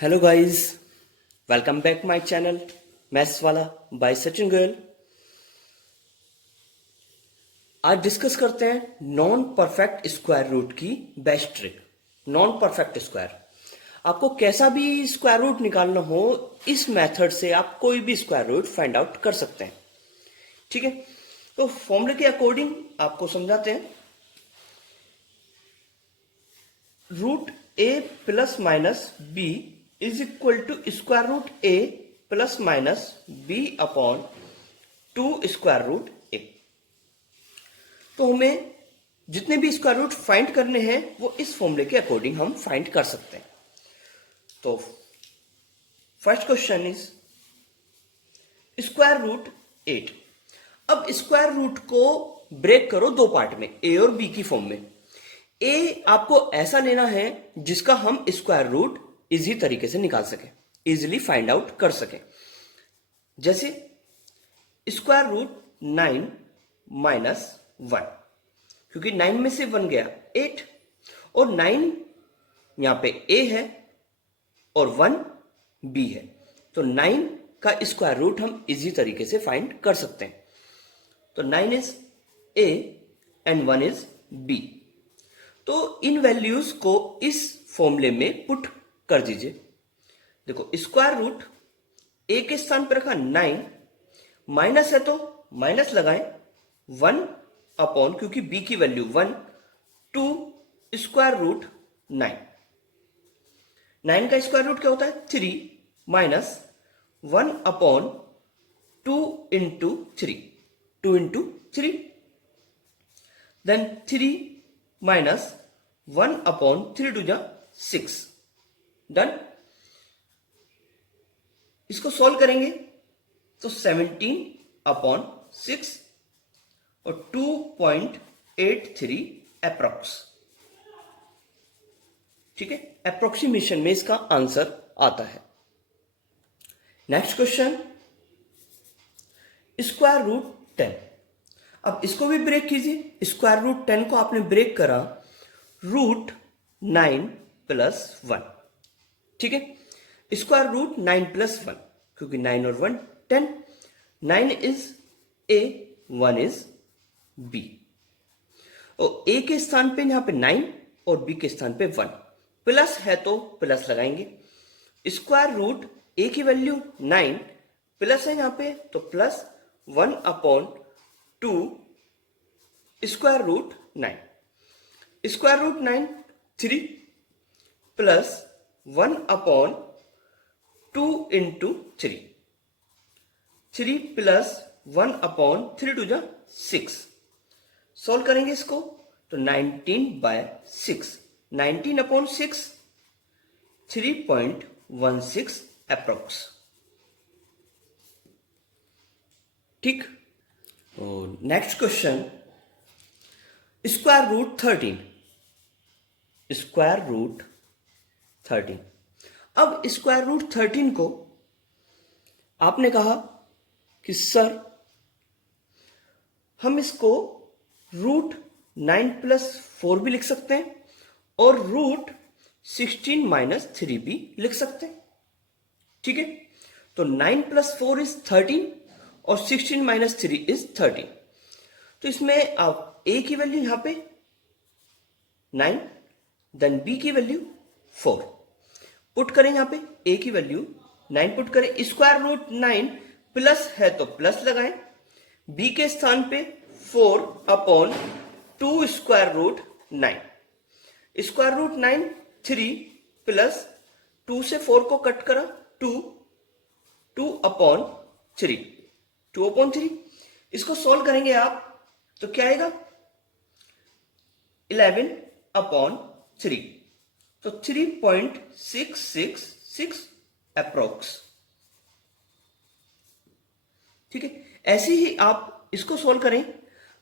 Hello guys, welcome back my channel maths वाला bye Sachin Goyal. आज discuss करते हैं नॉन परफेक्ट स्क्वायर रूट की best trick. Non perfect square, आपको कैसा भी स्क्वायर रूट निकालना हो, इस मेथड से आप कोई भी स्क्वायर रूट फाइंड आउट कर सकते हैं। ठीक है, तो फॉर्मूले के अकॉर्डिंग आपको समझाते हैं। Root A plus minus B is equal to square root A plus minus B upon 2 square root A. तो हमें जितने भी स्क्वायर रूट फाइंड करने हैं वो इस फॉर्मूले के अकॉर्डिंग हम फाइंड कर सकते हैं। तो first question is square root 8। अब स्क्वायर रूट को ब्रेक करो दो पार्ट में, ए और बी की फॉर्म में। ए आपको ऐसा लेना है जिसका हम स्क्वायर रूट इजी तरीके से निकाल सके, इजीली फाइंड आउट कर सके। जैसे स्क्वायर रूट 9 माइनस 1, क्योंकि 9 में से 1 गया 8, और 9 यहां पे ए है और 1 बी है, तो 9 का स्क्वायर रूट हम इजी तरीके से फाइंड कर सकते हैं। तो 9 is A and 1 is B. तो इन वैल्यूज को इस फॉर्मूले में पुट कर दीजिए। देखो स्क्वायर रूट ए के स्थान पर रखा 9, माइनस है तो माइनस लगाएं 1 अपॉन, क्योंकि बी की वैल्यू 1, 2 स्क्वायर रूट 9। 9 का स्क्वायर रूट क्या होता है 3, minus 1 upon 2 into 3, 2 into 3, then 3 minus 1 upon 3 two जा 6। डन। इसको सॉल्व करेंगे तो 17 अपॉन 6 और 2.83 अप्रोक्स। ठीक है, अप्रोक्सीमेशन में इसका आंसर आता है। Next question square root 10। अब इसको भी ब्रेक कीजिए। स्क्वायर रूट 10 को आपने ब्रेक करा रूट 9 प्लस 1। ठीक है, स्क्वायर रूट 9 प्लस 1, क्योंकि 9 और 1 10, 9 इज ए, 1 इज बी। और ए के स्थान पे यहां पे 9 और बी के स्थान पे 1, प्लस है तो प्लस लगाएंगे। स्क्वायर रूट ए की वैल्यू 9, प्लस है यहां पे तो plus 1 upon 2 square root 9। Square root 9 3 plus 1 upon 2 into 3, 3 plus 1 upon 3 two जा 6। सॉल्व करेंगे इसको तो 19/6, 19 अपॉन 6, 3.16 अप्रोक्स। ठीक। Next question square root 13। Square root 13। अब स्क्वायर रूट 13 को आपने कहा कि सर हम इसको रूट 9 प्लस 4 भी लिख सकते हैं और रूट 16 माइनस 3 भी लिख सकते हैं। ठीक है, तो 9 प्लस 4 इज 13 और 16 माइनस 3 इज 13। तो इसमें आप ए की वैल्यू यहां पे 9, देन बी की वैल्यू 4 पुट करें। यहां पे ए की वैल्यू 9 पुट करें। स्क्वायर रूट 9 प्लस है तो प्लस लगाएं, बी के स्थान पे 4 upon 2 square root 9। Square root 9 3 plus 2 से 4 को कट करा 2, 2 अपॉन 3, 2 अपॉन 3। इसको सॉल्व करेंगे आप तो क्या आएगा 11 अपॉन 3, तो 3.666 अप्रोक्स। ठीक है, ऐसे ही आप इसको सॉल्व करें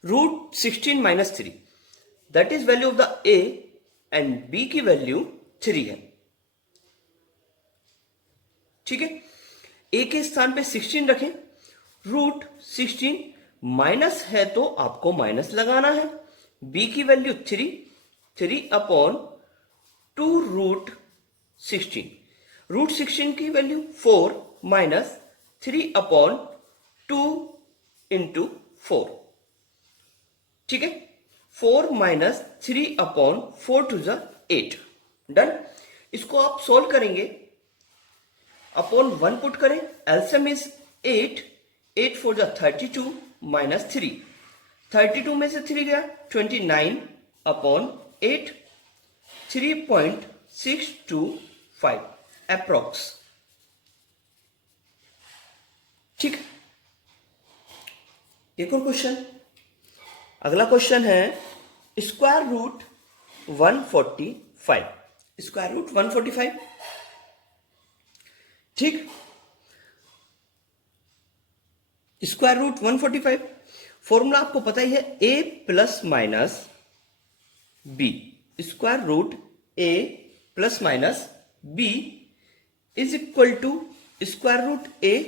root 16 minus 3, that is value of the A and B की वैल्यू 3 है। ठीक है, ए के स्थान पे 16 रखें, रूट 16 माइनस है तो आपको माइनस लगाना है, बी की वैल्यू 3, 3 अपॉन 2 रूट 16। रूट 16 की वैल्यू 4 माइनस 3/2 इंटू 4, ठीक है। 4 माइनस 3/4 टू द 8, डन। इसको आप सोल्व करेंगे, अपॉन 1 पुट करें, एलसीएम इज 8, 8 4 जा 32 माइनस 3, 32 में से 3 गया 29/8, 3.625 अप्रोक्स, ठीक। एक और क्वेश्चन, अगला क्वेश्चन है स्क्वायर रूट 145, स्क्वायर रूट 145, ठीक। स्क्वायर रूट 145 फॉर्मूला आपको पता ही है, a plus minus B, square root a plus minus B is equal to square root a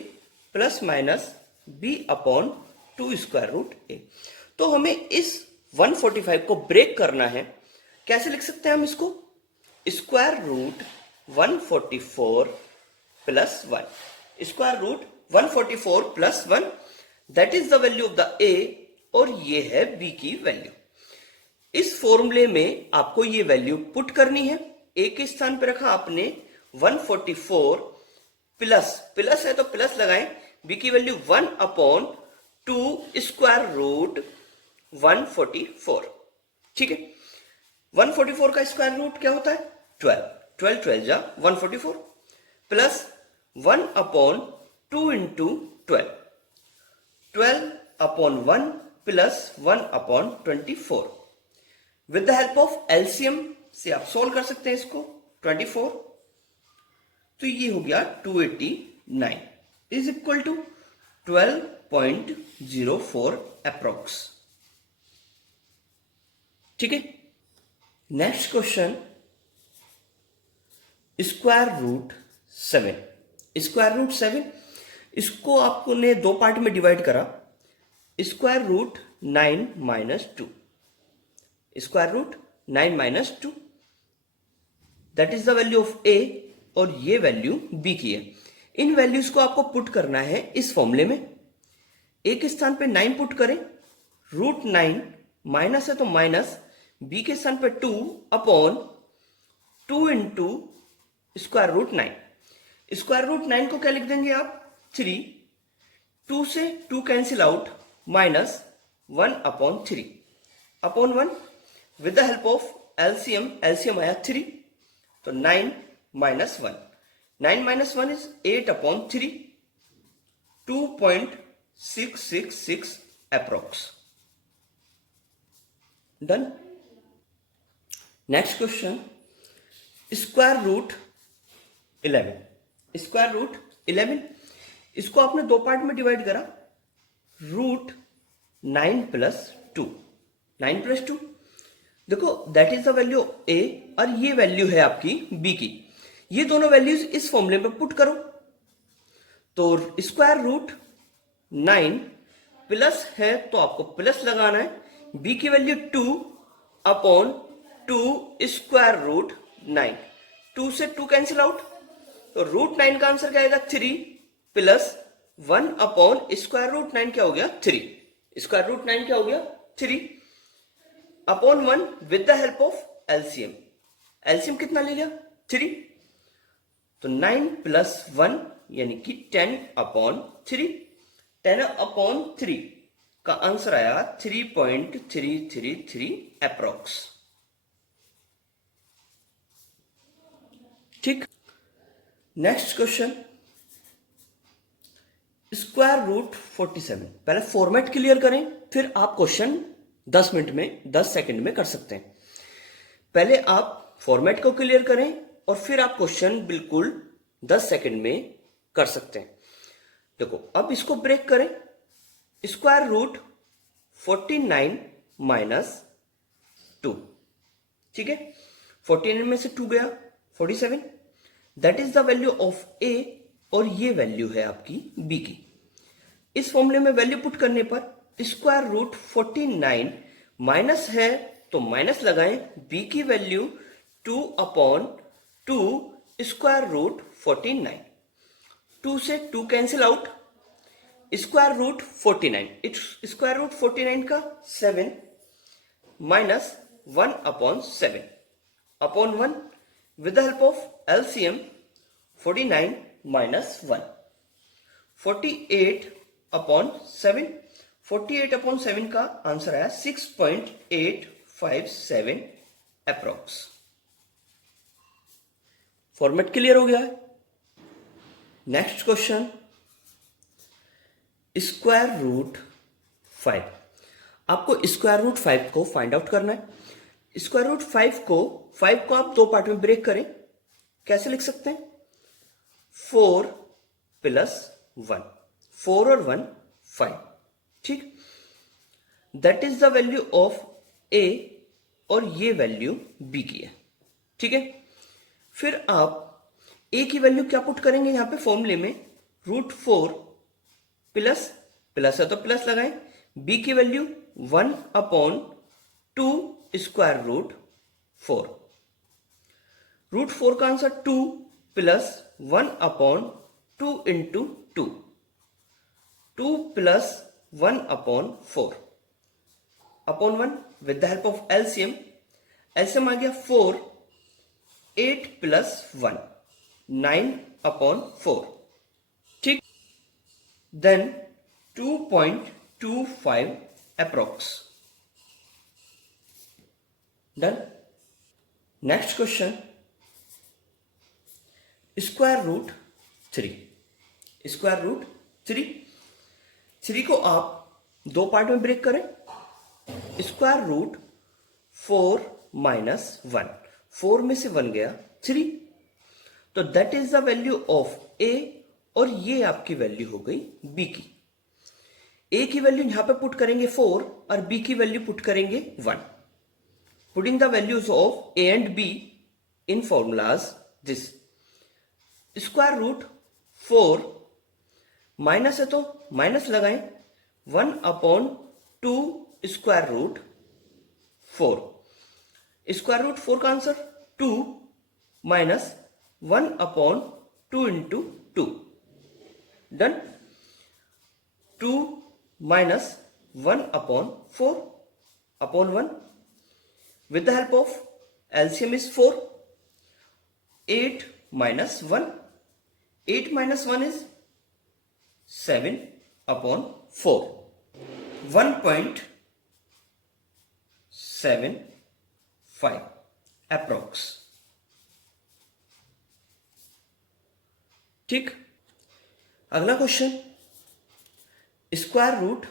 plus minus b upon 2 square root a। तो हमें इस 145 को ब्रेक करना है, कैसे लिख सकते हैं हम इसको, square root 144 plus 1, square root 144 plus 1, that is the value of the a और ये है b की वैल्यू। इस फॉर्मूले में आपको ये वैल्यू पुट करनी है, a के स्थान पर रखा आपने 144 प्लस, प्लस है तो प्लस लगाएं, b की वैल्यू 1/2 स्क्वायर रूट 144, ठीक है। 144 का स्क्वायर रूट क्या होता है 12, 12 12 जा 144 plus 1/2 into 12, 12/1 plus 1/24। With the help of LCM से आप सोल्व कर सकते हैं इसको, 24, तो ये हो गया 289 इज इक्वल टू 12.04 अप्रोक्स, ठीक है। Next question, square root 7, square root 7, इसको आपने दो पार्ट में डिवाइड करा, square root 9 minus 2, square root 9 minus 2, that is the value of a और ये वैल्यू b की है। इन वैल्यूज को आपको पुट करना है इस फॉर्मूले में, a के स्थान पे 9 पुट करें, रूट 9 माइनस है तो माइनस, b के स्थान पे 2 upon 2 into square root 9, square root 9 को क्या लिख देंगे आप 3, 2 से 2 cancel out, minus 1/3 upon 1, with the help of LCM, LCM आया 3, तो 9 minus 1, 9 minus 1 is 8/3, 2.666 approx, done. Next question, square root 11, square root 11, इसको आपने दो पार्ट में डिवाइड करा, रूट 9 प्लस 2, 9 प्लस 2, देखो that is the value a और ये वैल्यू है आपकी b की, ये दोनों वैल्यूज इस फॉर्मूले में पुट करो, तो स्क्वायर रूट 9 प्लस है तो आपको प्लस लगाना है, b की वैल्यू 2/2 स्क्वायर रूट 9, 2 से 2 कैंसिल आउट, तो रूट 9 का आंसर क्या आएगा 3 प्लस 1 स्क्वायर रूट 9 क्या हो गया 3, स्क्वायर रूट 9 क्या हो गया 3 upon 1 with the help of LCM, LCM कितना ले लिया 3, तो 9 प्लस 1 यानी कि 10/3, 10/3 का आंसर आया 3.333 अप्रोक्स, ठीक। नेक्स्ट क्वेश्चन, स्क्वायर रूट 47, पहले फॉर्मेट क्लियर करें फिर आप क्वेश्चन 10 मिनट में 10 सेकंड में कर सकते हैं। पहले आप फॉर्मेट को क्लियर करें और फिर आप क्वेश्चन बिल्कुल 10 सेकंड में कर सकते हैं। देखो अब इसको ब्रेक करें, स्क्वायर रूट 49 माइनस 2, ठीक है, 49 में से 2 गया 47, that is the value of a और ये वैल्यू है आपकी b की। इस फॉर्मूले में वैल्यू पुट करने पर स्क्वायर रूट 49 माइनस है तो माइनस लगाएं, b की वैल्यू 2/2 स्क्वायर रूट 49। 2 से 2 cancel out, square root 49, square root 49 का 7 minus 1 upon 7 upon 1 with the help of LCM 49 minus 1, 48 upon 7, 48 upon 7 का आंसर आया 6.857 अप्रोक्स। फॉर्मेट क्लियर हो गया है। Next question, square root 5। आपको स्क्वायर रूट 5 को फाइंड आउट करना है। स्क्वायर रूट 5 को आप दो पार्ट में ब्रेक करें। कैसे लिख सकते हैं? 4 प्लस 1, 4 और 1 5, ठीक। That is the value of A और ये वैल्यू बी की है, ठीक है। फिर आप ए की वैल्यू क्या पुट करेंगे यहां पे फॉर्मूले में? रूट 4 प्लस, प्लस है तो प्लस लगाएं, बी की value 1 upon 2 square root 4। Root 4 का answer 2 plus 1 upon 2 into 2, 2 plus 1 upon 4 upon 1 with the help of LCM. LCM आ गया 4, 8 प्लस 1 9 अपॉन 4, ठीक। Then 2.25 approx. Done. Next question, square root 3। Square root 3 को आप दो part में break करें। Square root 4 minus 1, 4 में से 1 गया 3, तो that is the value of A और ये आपकी वैल्यू हो गई बी की। ए की वैल्यू यहां पे पुट करेंगे 4 और बी की वैल्यू पुट करेंगे 1। Putting the values of A and B in formulas this. Square root 4 minus है तो माइनस लगाएं, 1 upon 2 square root 4। Square root 4 का answer 2 minus 1 upon 2 into 2। Done. 2 minus 1 upon 4 upon 1 with the help of LCM is 4, 8 minus 1, 8 minus 1 is 7 upon 4, 1.75 approx, ठीक। अगला question, square root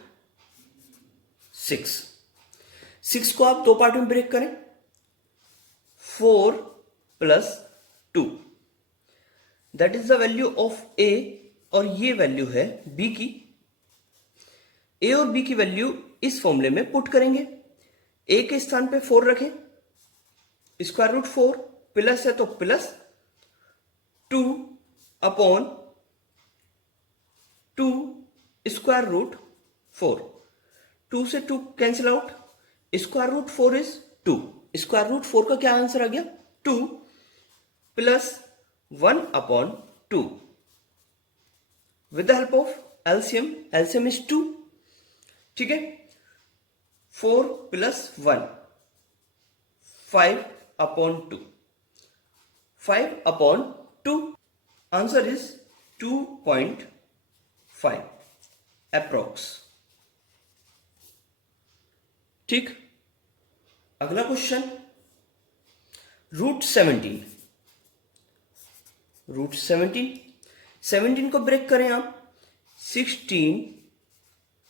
6 को आप दो part में ब्रेक करें। 4 plus 2, that is the value of A और ये value है बी की। ए और बी की वैल्यू इस फॉर्मूले में पुट करेंगे। ए के स्थान पे 4 रखें, स्क्वायर रूट 4 प्लस है तो प्लस 2 अपॉन 2 स्क्वायर रूट 4, 2 से 2 cancel out, square root 4 is 2। Square root 4 का क्या आंसर आ गया? 2 plus 1 upon 2 with the help of LCM. LCM is 2, ठीक है। 4 plus 1 5 upon 2, 5 upon 2, answer is 2.5 approx, ठीक। अगला क्वेश्चन, रूट 17 को ब्रेक करें आप। 16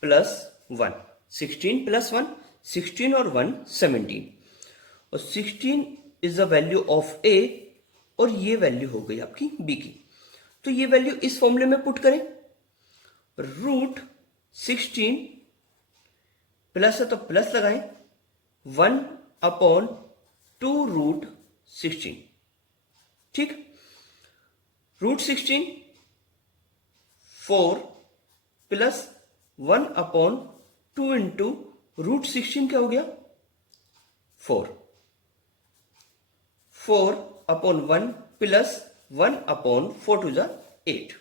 प्लस 1, 16 प्लस 1, 16 और 1 17, और 16 is the value of A और ये वैल्यू हो गई आपकी बी की। तो ये वैल्यू इस फॉर्मूले में पुट करें। रूट 16 प्लस है तो प्लस लगाएं, 1 अपॉन 2 रूट 16, ठीक। Root 16 4 plus 1 upon 2 into root 16 क्या हो गया? 4 अपॉन 1 प्लस 1/4 टू द 8।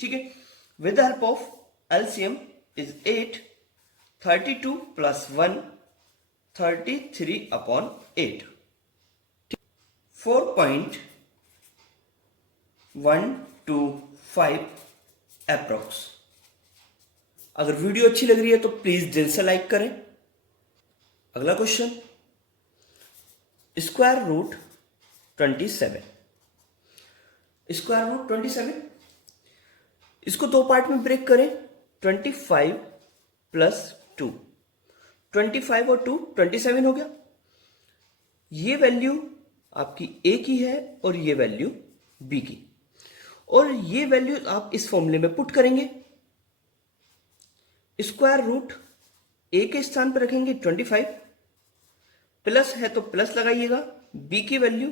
ठीक है, with the help of LCM is 8, 32 plus 1 33/8, 4.125 approx. अगर वीडियो अच्छी लग रही है तो प्लीज दिल से लाइक करें। अगला question, square root 27। Square root 27, इसको दो पार्ट में ब्रेक करें। 25 प्लस 2, 25 और 2 27 हो गया। ये वैल्यू आपकी ए की है और ये वैल्यू बी की, और ये वैल्यू आप इस फॉर्मूले में पुट करेंगे। स्क्वायर रूट ए के स्थान पर रखेंगे 25, प्लस है तो प्लस लगाइएगा, बी की value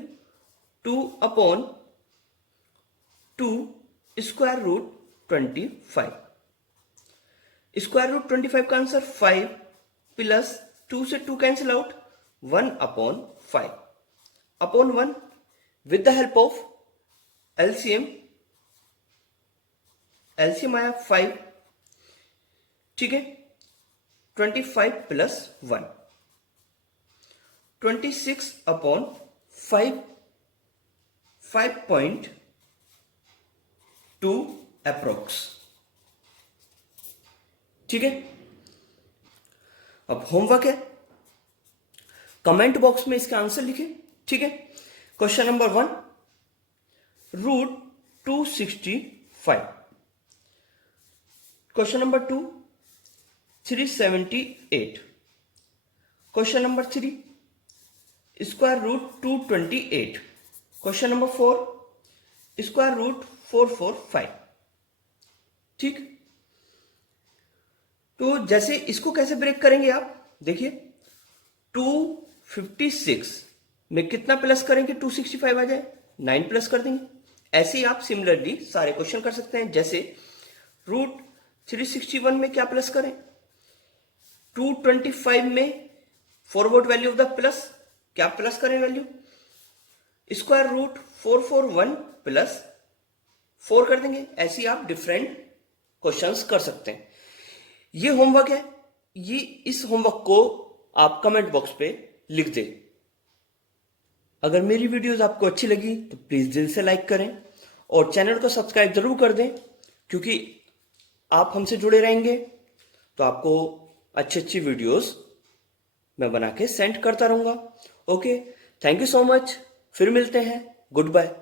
2/2 square root 25। Square root 25 का आंसर 5 प्लस 2 से 2 cancel out, 1/5 upon 1। With the help of LCM, LCM आया 5। ठीक है, 25 प्लस 1, 26/5, 5.2 अप्रोक्स। ठीक है, अब होमवर्क है, कमेंट बॉक्स में इसका आंसर लिखें। ठीक है, question number 1, root 265। Question number 2, 378। Question number 3, square root 228। Question number 4, square root 445। ठीक, तो जैसे इसको कैसे ब्रेक करेंगे आप देखिए, 256 में कितना प्लस करेंगे 265 आ जाए, 9 प्लस कर देंगे। ऐसे ही आप सिमिलरली सारे क्वेश्चन कर सकते हैं। जैसे रूट 361 में क्या प्लस करें, 225 में forward value of the plus, क्या प्लस करें वैल्यू, स्क्वायर रूट 441 प्लस 4 कर देंगे। ऐसे ही आप डिफरेंट क्वेश्चंस कर सकते हैं। ये होमवर्क है, ये इस होमवर्क को आप कमेंट बॉक्स पे लिख दें। अगर मेरी वीडियोस आपको अच्छी लगी तो प्लीज दिल से लाइक करें और चैनल को सब्सक्राइब जरूर कर दें, क्योंकि आप हमसे जुड़े रहेंगे तो आपको अच्छी अच्छी वीडियोस मैं बना के सेंड करता रहूंगा। Okay, thank you so much, फिर मिलते हैं, गुड बाय।